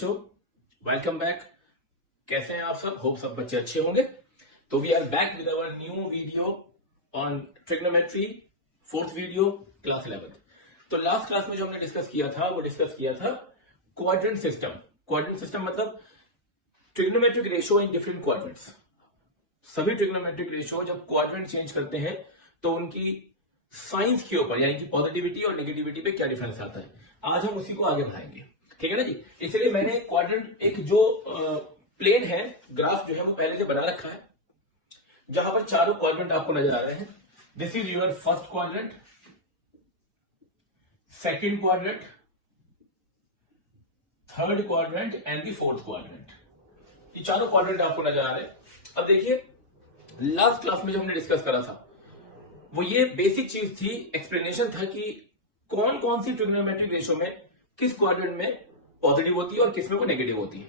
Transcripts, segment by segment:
बच्चों, welcome back. कैसे हैं आप सब? होप सब बच्चे अच्छे होंगे। तो we are back with our new video on trigonometry, fourth video, class 11th। तो लास्ट क्लास में जो हमने डिस्कस किया था वो डिस्कस किया था क्वाड्रेंट सिस्टम। क्वाड्रेंट सिस्टम मतलब trigonometric ratio in different quadrants. सभी ट्रिग्नोमेट्रिक रेशियो जब क्वाड्रेंट चेंज करते हैं तो उनकी साइंस के ऊपर यानी कि पॉजिटिविटी और नेगेटिविटी पे क्या डिफरेंस आता है, आज हम उसी को आगे बढ़ाएंगे। ठीक है ना जी। इसलिए मैंने क्वाड्रेंट एक जो प्लेन है, ग्राफ जो है वो पहले से बना रखा है, जहां पर चारों क्वाड्रेंट आपको नजर आ रहे हैं। This is your first quadrant, second quadrant, third quadrant and the fourth quadrant. ये चारों क्वाड्रेंट आपको नजर आ रहे हैं। अब देखिए, लास्ट क्लास में जो हमने डिस्कस करा था वो ये बेसिक चीज थी, एक्सप्लेनेशन था कि कौन कौन सी ट्रिग्नोमेट्रिक रेशियो में किस क्वाड्रेंट में पॉजिटिव होती है और किस में वो नेगेटिव होती है।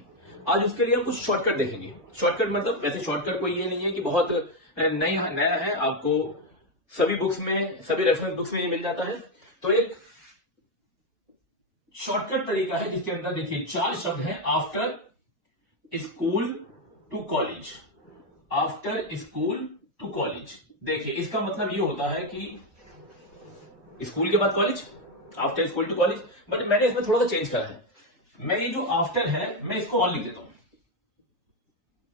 आज उसके लिए हम कुछ शॉर्टकट देखेंगे। शॉर्टकट मतलब वैसे शॉर्टकट कोई ये नहीं है कि बहुत नया है, आपको सभी बुक्स में, सभी रेफरेंस बुक्स में ये मिल जाता है। तो एक शॉर्टकट तरीका है जिसके अंदर देखिए चार शब्द हैं, after school to college. After school to college, देखिए इसका मतलब ये होता है कि स्कूल के बाद college, after school to college. But मैंने इसमें थोड़ा सा चेंज करा है। मैं ये जो आफ्टर है मैं इसको ऑल लिख देता हूं,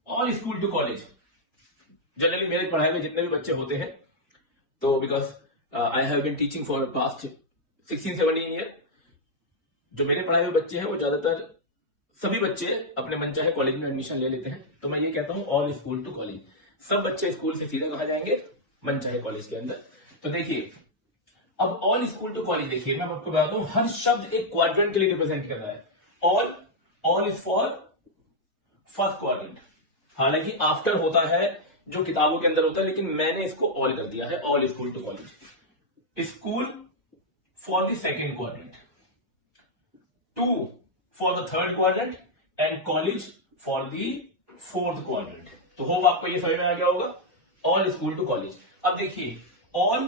all school to college. Generally मेरे पढ़ाए हुए जितने भी बच्चे होते हैं, तो because I have been teaching for past 16-17 year, जो मेरे पढ़ाए हुए बच्चे हैं वो ज्यादातर सभी बच्चे अपने मनचाहे कॉलेज में एडमिशन ले लेते हैं। तो मैं ये कहता हूं ऑल स्कूल टू कॉलेज। सब बच्चे स्कूल से सीधा कहा जाएंगे मनचाहे कॉलेज के अंदर। तो देखिए, अब ऑल स्कूल टू कॉलेज, देखिए मैं आपको बताता हूं, हर शब्द एक क्वाड्रेंट के लिए रिप्रेजेंट कर रहा है। All is for first quadrant. हालांकि आफ्टर होता है जो किताबों के अंदर होता है, लेकिन मैंने इसको ऑल कर दिया है, all school to college. School for the second quadrant, to for the third quadrant and college for the fourth quadrant. तो होप आपको ये समझ में आ गया होगा, ऑल स्कूल टू कॉलेज। अब देखिए, ऑल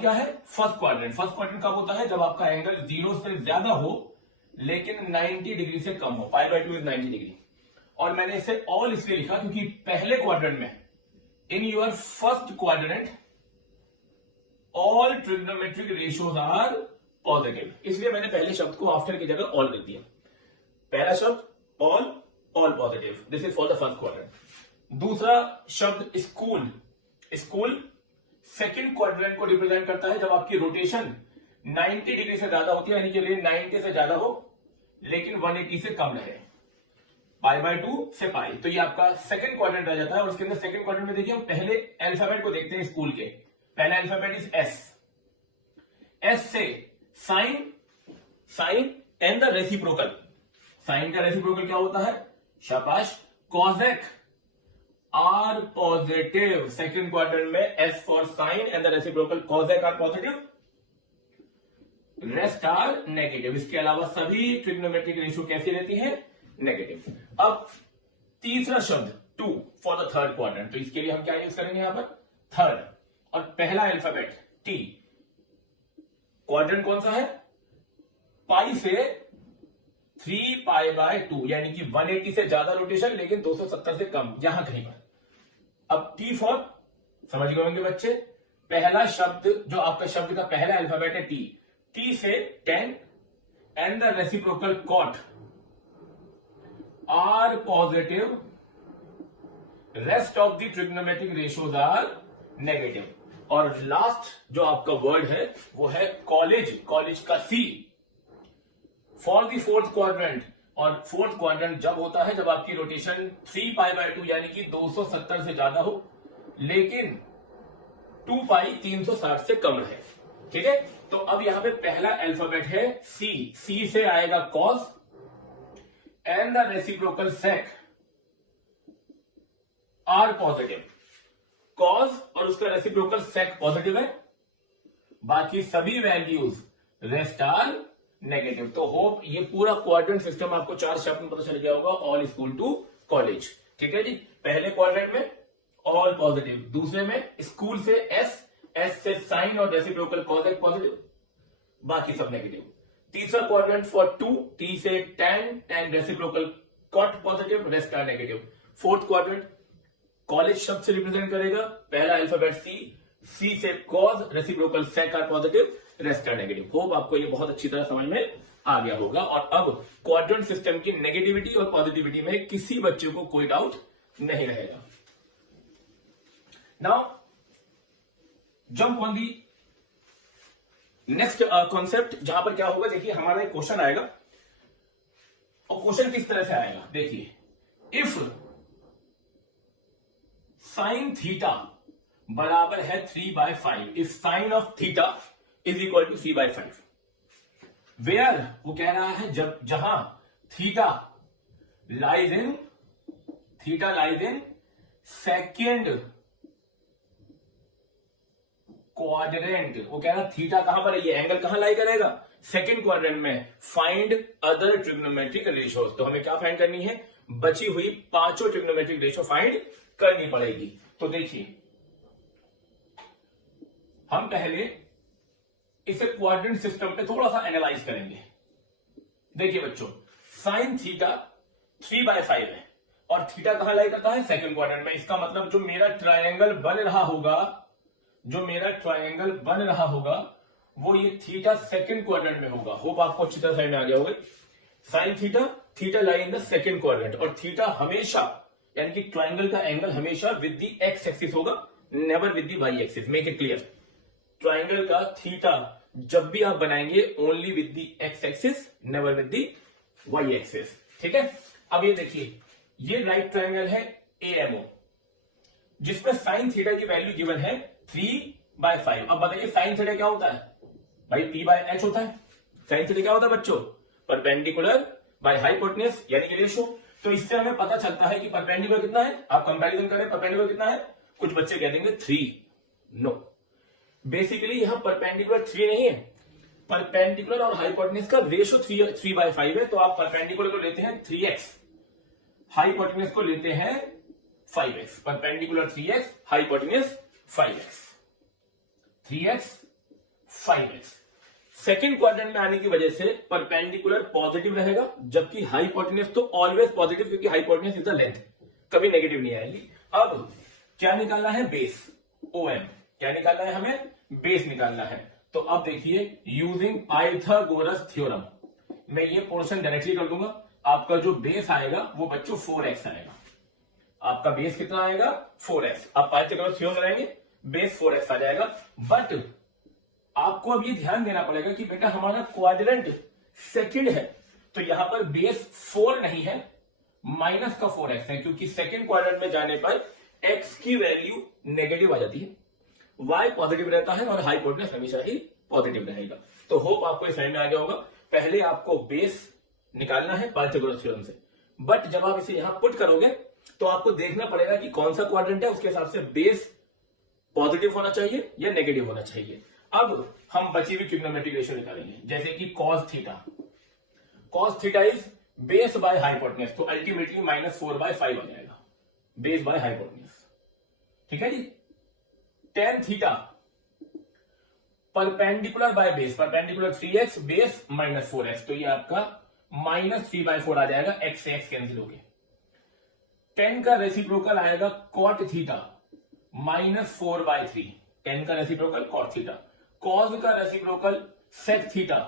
क्या है? First quadrant. फर्स्ट क्वाड्रेंट कब होता है? जब आपका एंगल 0 से ज्यादा हो लेकिन 90 डिग्री से कम हो। π/2 इज 90 डिग्री। और मैंने इसे ऑल इसलिए लिखा क्योंकि पहले क्वाड्रेंट में, in your first quadrant, all trigonometric ratios are positive. इसलिए मैंने पहले शब्द को आफ्टर की जगह ऑल कर दिया। पहला शब्द all positive, this is for the first quadrant. दूसरा शब्द स्कूल। स्कूल सेकंड क्वाड्रेंट को रिप्रेजेंट करता है जब आपकी रोटेशन 90 डिग्री से ज्यादा होती है, यानी कि रेंज 90 से ज्यादा हो लेकिन 180 से कम रहे, π/2 से पाई। तो ये आपका सेकंड क्वाड्रेंट आ जाता है। और उसके अंदर सेकंड क्वाड्रेंट में देखिए, हम पहले अल्फाबेट को देखते हैं स्कूल के। पहला अल्फाबेट इज एस। एस से sine and the reciprocal. Sine का रेसिप्रोकल क्या होता है? शाबाश, cosec are positive. Second quadrant में S for sine and the reciprocal cosec are positive, rest are negative. इसके अलावा सभी ट्रिग्नोमेट्रिक रेशियो कैसी रहती है? नेगेटिव। अब तीसरा शब्द to for the third quadrant. तो इसके लिए हम क्या यूज करेंगे यहां पर? थर्ड। और पहला अल्फाबेट टी। क्वाड्रेंट कौन सा है? पाई से 3π/2, यानी कि 180 से ज्यादा रोटेशन लेकिन 270 से कम, यहां कहीं पर। अब टी फॉर, समझ गए होंगे बच्चे, पहला शब्द जो आपका शब्द का पहला अल्फाबेट है टी। टी से 10 and the reciprocal cot are positive, rest of the trigonometric ratios are negative. और लास्ट जो आपका वर्ड है वो है कॉलेज। कॉलेज का C for the fourth quadrant. और फोर्थ क्वाड्रेंट जब होता है जब आपकी रोटेशन 3π/2 यानी कि 270 से ज्यादा हो लेकिन 2π 360 से कम रहे। ठीक है। तो अब यहां पे पहला अल्फाबेट है सी। सी से आएगा cos and the reciprocal sec are positive. Cos और उसका रेसिप्रोकल सेक पॉजिटिव है, बाकी सभी वैल्यूज रेस्ट आर नेगेटिव। तो होप ये पूरा क्वाड्रेंट सिस्टम आपको चार शब्द में पता चल गया होगा, ऑल स्कूल टू कॉलेज। ठीक है जी। पहले क्वाड्रेंट में ऑल पॉजिटिव, दूसरे में स्कूल से एस, एस से साइन और रेसिप्रोकल कॉसेक पॉजिटिव, बाकी सब नेगेटिव। तीसरा क्वाड्रेंट फॉर 2, T से tan reciprocal cot positive, rest are negative. Fourth quadrant college शब्द से रिप्रेजेंट करेगा, पहला अल्फाबेट C से cos reciprocal sec are positive, rest are negative. Hope आपको ये बहुत अच्छी तरह समझ में आ गया होगा और अब क्वाड्रेंट सिस्टम की नेगेटिविटी और पॉजिटिविटी में किसी बच्चे को कोई डाउट नहीं रहेगा। Now jump on the next concept, जहां पर क्या होगा, देखिए हमारा एक क्वेश्चन आएगा और क्वेश्चन किस तरह से आएगा, देखिए इफ साइन थीटा बराबर है 3/5, if sine of theta is equal to 3/5, where वो कह रहा है जब जहां theta lies in second quadrant, वो कह रहा है थीटा कहां पर है, ये एंगल कहां लाई करेगा, सेकेंड क्वाड्रेंट में। फाइंड अदर ट्रिग्नोमेट्रिक रेशियोज, तो हमें क्या फाइंड करनी है, बची हुई पांचों ट्रिग्नोमेट्रिक रेशियो फाइंड करनी पड़ेगी। तो देखिए हम पहले इसे क्वाड्रेंट सिस्टम पे थोड़ा सा एनालाइज करेंगे। देखिए बच्चों, साइन थीटा 3/5 है और थीटा कहां लाई करता है, सेकंड क्वाड्रेंट में। इसका मतलब जो मेरा ट्रायंगल बन रहा होगा वो ये थीटा सेकंड क्वाड्रेंट में होगा। होप आपको अच्छी तरह समझ में आ गया होगा। Sine theta lie in the second quadrant, और थीटा हमेशा यानी कि ट्रायंगल का एंगल हमेशा विद द एक्स एक्सिस होगा, never with the Y axis. Make it clear, triangle का थीटा जब भी आप बनाएंगे only with the X axis, never with the Y axis. ठीक है, अब ये देखिए, ये राइट ट्रायंगल है AMO, जिसमें साइन थीटा की वैल्यू गिवन है 3/5। अब बताइए साइन थीटा क्या होता है भाई, P/H होता है। साइन थीटा क्या होता है बच्चों, परपेंडिकुलर बाय हाइपोटेन्यूज यानी कि रेशो। तो इससे हमें पता चलता है कि परपेंडिकुलर कितना है, आप कंपैरिजन करें परपेंडिकुलर कितना है, कुछ बच्चे कह देंगे 3, नो, बेसिकली यहां परपेंडिकुलर 3 नहीं है, परपेंडिकुलर और हाइपोटेन्यूज का रेशो 3/5 है। तो आप परपेंडिकुलर को लेते हैं 3x, हाइपोटेन्यूज को लेते हैं 5x, perpendicular 3x, hypotenuse 5x, 3x 5x। Second quadrant में आने की वजह से परपेंडिकुलर पॉजिटिव रहेगा, जबकि हाइपोटेन्यूज तो ऑलवेज पॉजिटिव, क्योंकि हाइपोटेन्यूज इज द लेंथ, कभी नेगेटिव नहीं आएगी। अब क्या निकालना है, बेस, OM, क्या निकालना है, हमें बेस निकालना है। तो अब देखिए, यूजिंग पाइथागोरस थ्योरम, मैं ये पोर्शन डायरेक्टली कर दूंगा। आपका जो बेस आएगा वो बच्चों 4x आएगा। आपका बेस कितना आएगा, 4x। आप पाइथागोरस थ्योरम लगाएंगे, बेस 4x आ जाएगा। बट आपको अब ये ध्यान देना पड़ेगा कि बेटा हमारा क्वाड्रेंट सेकंड है, तो यहां पर बेस 4 नहीं है, माइनस का 4x है, क्योंकि सेकंड क्वाड्रेंट में जाने पर x की वैल्यू नेगेटिव आ जाती है, y पॉजिटिव रहता है और हाइपोटेन्यूज हमेशा ही पॉजिटिव रहेगा। तो होप आपको ये समझ में आ गया होगा। पहले आपको बेस निकालना है पाइथागोरस थ्योरम से, बट जब आप इसे यहां पुट करोगे तो आपको देखना पड़ेगा कि कौन सा क्वाड्रेंट है, उसके हिसाब से बेस पॉजिटिव होना चाहिए या नेगेटिव होना चाहिए। अब हम बची हुई ट्रिग्नोमेट्रिक रेशियो निकालेंगे, जैसे कि cos theta is base by hypotenuse, तो अल्टीमेटली -4/5 आ जाएगा, बेस बाय हाइपोटेन्यूज। ठीक है जी। tan theta perpendicular by base, perpendicular 3x, base -4x, तो ये आपका -3/4 आ जाएगा, x से x कैंसिल हो गए। tan का रेसिप्रोकल आएगा cot थीटा -4/3, tan का रेसिप्रोकल cot थीटा। cos का रेसिप्रोकल sec थीटा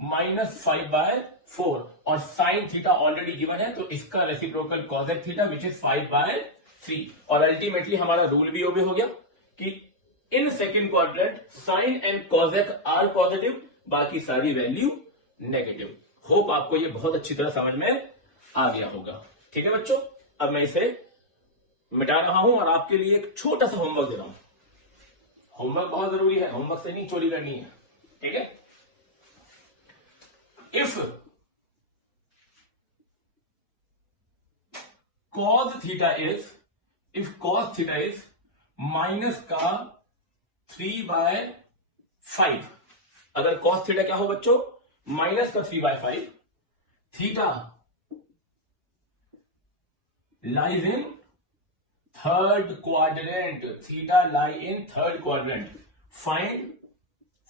-5/4, और sin थीटा ऑलरेडी गिवन है, तो इसका reciprocal cosec theta which is 5/3। और अल्टीमेटली हमारा रूल भी ओबे हो गया कि in second quadrant sine and cosec are positive, बाकी सारी वैल्यू नेगेटिव। होप आपको ये बहुत अच्छी तरह समझ में आ गया होगा। ठीक है बच्चों, अब मैं इसे मिटा रहा हूं और आपके लिए एक छोटा सा होमवर्क दे रहा हूं। होमवर्क बहुत जरूरी है, होमवर्क से नहीं चोरी करनी है। ठीक है, if cos theta is minus का 3/5, अगर cos थीटा क्या हो बच्चों, माइनस का 3/5, theta lies in third quadrant, theta lie in third quadrant,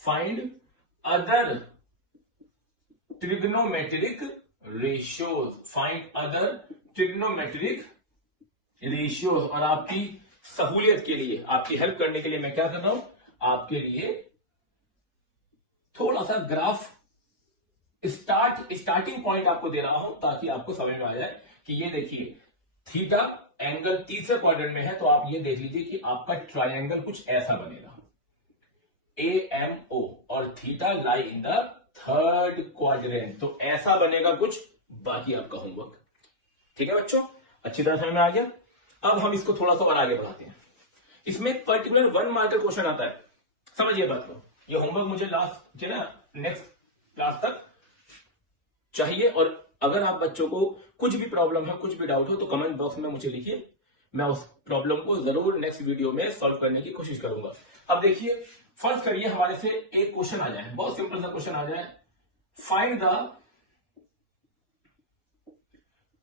find other trigonometric ratios, find other trigonometric ratios. और आपकी सहूलियत के लिए, आपकी हेल्प करने के लिए मैं क्या कर रहा हूं, आपके लिए थोड़ा सा ग्राफ स्टार्टिंग पॉइंट आपको दे रहा हूं, ताकि आपको समझ में आ जाए कि ये देखिए थीटा एंगल तीसरे क्वाड्रेंट में है, तो आप ये देख लीजिए कि आपका ट्रायंगल कुछ ऐसा बनेगा, AMO, और theta lie in the third quadrant, तो ऐसा बनेगा कुछ। बाकी आपका होमवर्क, ठीक है बच्चों, अच्छी तरह समझ में आ गया। अब हम इसको थोड़ा सा और आगे बढ़ाते हैं। इसमें पर्टिकुलर 1 मार्क का क्वेश्चन आता है, समझिए बात को। ये होमवर्क मुझे लास्ट नेक्स्ट क्लास तक चाहिए, और अगर आप बच्चों को कुछ भी प्रॉब्लम है, कुछ भी डाउट हो, तो कमेंट बॉक्स में मुझे लिखिए, मैं उस प्रॉब्लम को जरूर नेक्स्ट वीडियो में सॉल्व करने की कोशिश करूंगा। अब देखिए, फर्स्ट करिए हमारे से एक क्वेश्चन आ जाए, बहुत सिंपल सा क्वेश्चन आ जाए, find the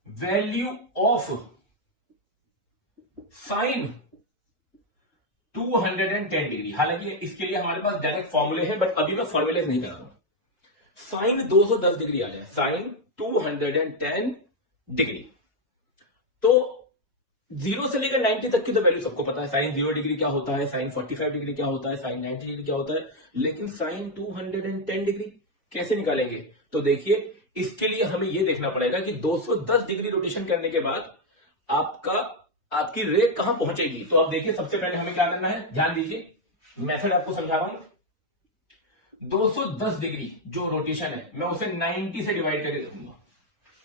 value of sine 210 degree. हालांकि इसके लिए हमारे पास डायरेक्ट फॉर्मूले हैं, बट अभी मैं फॉर्मूले नहीं कर रहा हूं। साइन 210 डिग्री आ जाए, साइन 210 डिग्री, तो 0 से लेकर 90 तक की तो वैल्यू सबको पता है। साइन 0 डिग्री क्या होता है, साइन 45 डिग्री क्या होता है, साइन 90 डिग्री क्या होता है, लेकिन साइन 210 डिग्री कैसे निकालेंगे? तो देखिए, इसके लिए हमें यह देखना पड़ेगा कि 210 डिग्री रोटेशन करने के बाद आपकी रे कहां पहुंचेगी। तो अब देखिए, सबसे पहले हमें क्या करना है, ध्यान दीजिए, मेथड आपको समझा रहा हूं। 210 डिग्री जो रोटेशन है, मैं उसे 90 से डिवाइड करके देखूंगा।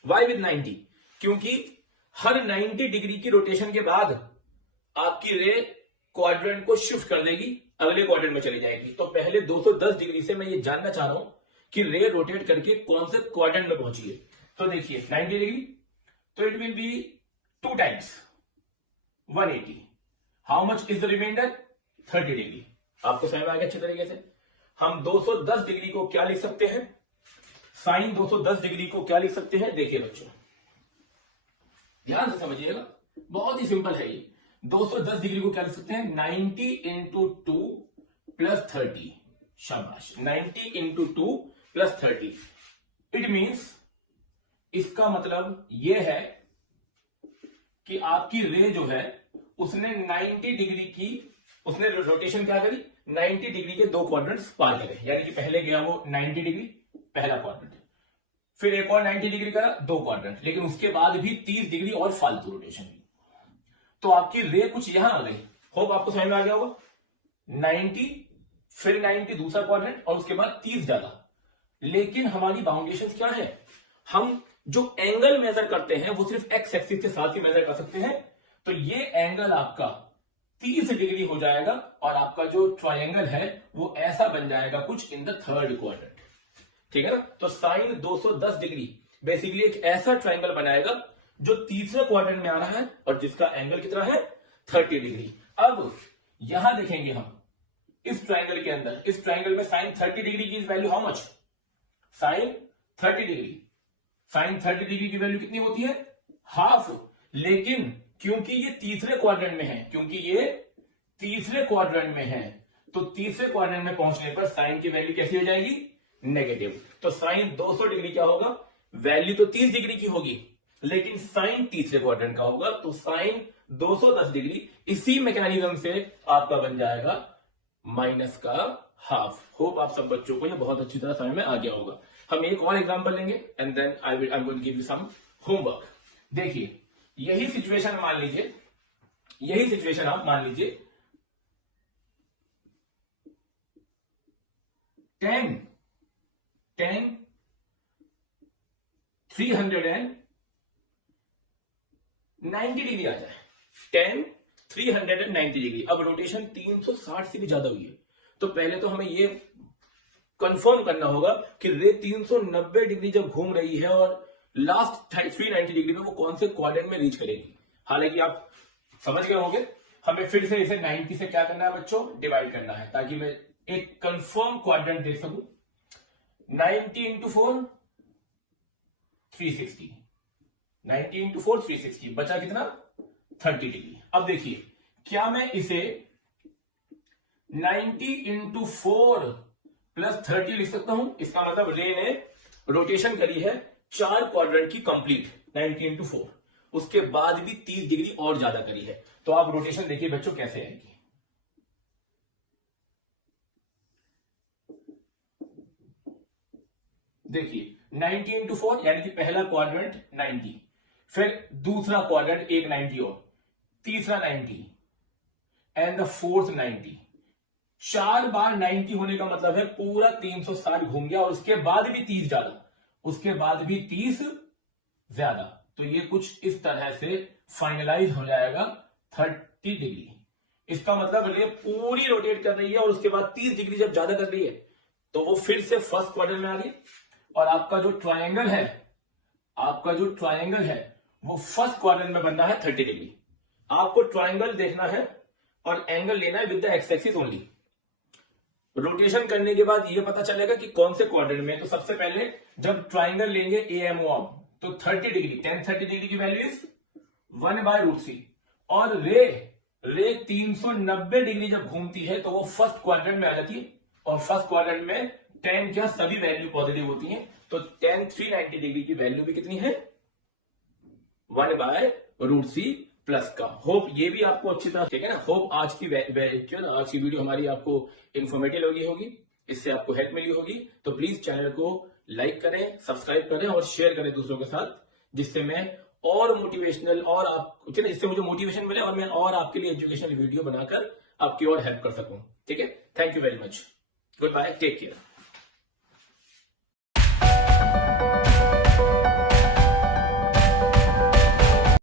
Why with 90? क्योंकि हर 90 डिग्री की रोटेशन के बाद आपकी रे क्वाड्रेंट को शिफ्ट कर देगी, अगले क्वाड्रेंट में चली जाएगी। तो पहले 210 डिग्री से मैं ये जानना चाह रहा हूं कि रे रोटेट करके कौन से क्वाड्रेंट में पहुंची है। तो देखिए 90 डिग्री, तो it will be 2 times 180। How much is the remainder? 30 degree. आपको समझ में आ गया अच्छे तरीके से? हम 210 डिग्री को क्या लिख सकते हैं, साइन 210 डिग्री को क्या लिख सकते हैं? देखिए बच्चों, ध्यान से समझिएगा, बहुत ही सिंपल है ये। 210 डिग्री को क्या लिख सकते हैं? 90 इंटू 2 प्लस 30। शाबाश, 90 इंटू 2 प्लस 30। इट मीन्स, इसका मतलब यह है कि आपकी रे जो है उसने 90 डिग्री की, उसने रोटेशन क्या करी, 90 डिग्री के 2 क्वाड्रेंट्स पार करे। यानी कि पहले गया वो 90 डिग्री, पहला क्वाड्रेंट, फिर एक और 90 डिग्री करा, 2 क्वाड्रेंट, लेकिन उसके बाद भी 30 डिग्री और फालतू रोटेशन की। तो आपकी रे कुछ यहां आ गई। होप आपको समझ में आ गया होगा। 90, फिर 90 दूसरा क्वाड्रेंट, और उसके बाद 30 डाला। लेकिन हमारी बाउंडेशन क्या है, हम जो एंगल मेजर करते हैं वो सिर्फ एक्स एक्सिस के साथ ही मेजर कर सकते हैं। तो ये एंगल आपका 30 डिग्री हो जाएगा, और आपका जो ट्रायंगल है वो ऐसा बन जाएगा कुछ इन द थर्ड क्वाड्रेंट, ठीक है ना। तो साइन 210 डिग्री बेसिकली एक ऐसा ट्रायंगल बनाएगा जो तीसरे क्वाड्रेंट में आ रहा है, और जिसका एंगल कितना है, 30 डिग्री। अब यहां देखेंगे हम इस ट्रायंगल के अंदर, इस ट्रायंगल में साइन 30 डिग्री की value how much, sine 30 degree, sine 30 degree की वैल्यू कितनी होती है, हाफ। लेकिन क्योंकि ये तीसरे क्वाड्रेंट में है, क्योंकि ये तीसरे क्वाड्रेंट में है, तो तीसरे क्वाड्रेंट में पहुंचने पर साइन की वैल्यू कैसी हो जाएगी, नेगेटिव। तो साइन 200 डिग्री क्या होगा, वैल्यू तो 30 डिग्री की होगी, लेकिन साइन तीसरे क्वाड्रेंट का होगा, तो साइन 210 डिग्री इसी मैकेनिज्म से आपका बन जाएगा माइनस का हाफ। होप आप सब बच्चों को ये बहुत अच्छी तरह समझ में आ गया होगा। हम एक और एग्जांपल लेंगे, and then I am going to give you some homework. देखिए, यही सिचुएशन मान लीजिए, यही सिचुएशन आप मान लीजिए 10 390 डिग्री आ जाए, 10 390 डिग्री। अब रोटेशन 360 से भी ज्यादा हुई है, तो पहले तो हमें ये कंफर्म करना होगा कि रे 390 डिग्री जब घूम रही है और लास्ट 390 डिग्री में वो कौन से क्वाड्रेंट में रीच करेगी। हालांकि आप समझ गए होंगे, हमें फिर से इसे 90 से क्या करना है बच्चों, डिवाइड करना है, ताकि मैं एक कंफर्म क्वाड्रेंट देख सकूं। 90 इंटू 4 360, 90 इंटू 4 360, बचा कितना, 30 डिग्री। अब देखिए, क्या मैं इसे 90 इंटू 4 प्लस 30 लिख सकता हूं? इसका मतलब रे ने रोटेशन करी है 4 क्वाड्रेंट की कंप्लीट 90 into 4, उसके बाद भी 30 डिग्री और ज्यादा करी है। तो आप रोटेशन देखिए बच्चों कैसे आएगी। देखिए 90 into 4 यानी कि पहला क्वाड्रेंट 90, फिर दूसरा क्वाड्रेंट एक 90 और तीसरा 90 एंड द फोर्थ 90। 4 बार 90 होने का मतलब है पूरा 360 घूम गया और उसके बाद भी 30 ज्यादा, उसके बाद भी 30 ज्यादा। तो ये कुछ इस तरह से फाइनलाइज हो जाएगा 30 डिग्री। इसका मतलब ये पूरी रोटेट कर रही है और उसके बाद 30 डिग्री जब ज्यादा कर रही है तो वो फिर से फर्स्ट क्वाड्रेंट में आ गई और आपका जो ट्रायंगल है, आपका जो ट्रायंगल है वो फर्स्ट क्वाड्रेंट में बन रहा है 30 डिग्री। आपको ट्रायंगल देखना है और एंगल लेना है with the X axis only. Rotation करने के बाद ये पता चलेगा कि कौन से क्वाड्रेंट में। तो सबसे पहले जब ट्राइंगल लेंगे एएमओ आप, तो 30 डिग्री, 10-30 डिग्री की वैल्यू इज 1/√c। और रे 390 डिग्री जब घूमती है तो वो फर्स्ट क्वाड्रेंट में आ जाती है और फर्स्ट क्वाड्रेंट में 10 क्या सभी वैल्यू पॉजिटिव होती हैं। तो 390 डिग्री की वैल्यू भी कितनी है 1/√c प्लस का। होप ये भी आपको अच्छी तरह, ठीक है ना। होप आज की आज की वीडियो हमारी आपको इंफॉर्मेटिव लगी होगी, इससे आपको हेल्प मिली होगी। तो प्लीज चैनल को लाइक करें, सब्सक्राइब करें और शेयर करें दूसरों के साथ, जिससे मैं और मोटिवेशनल और आप, जिससे मुझे मोटिवेशन मिले और मैं और आपके लिए एजुकेशनल वीडियो बनाकर आपकी और हेल्प कर सकूं। ठीक है, thank you very much, goodbye, take care.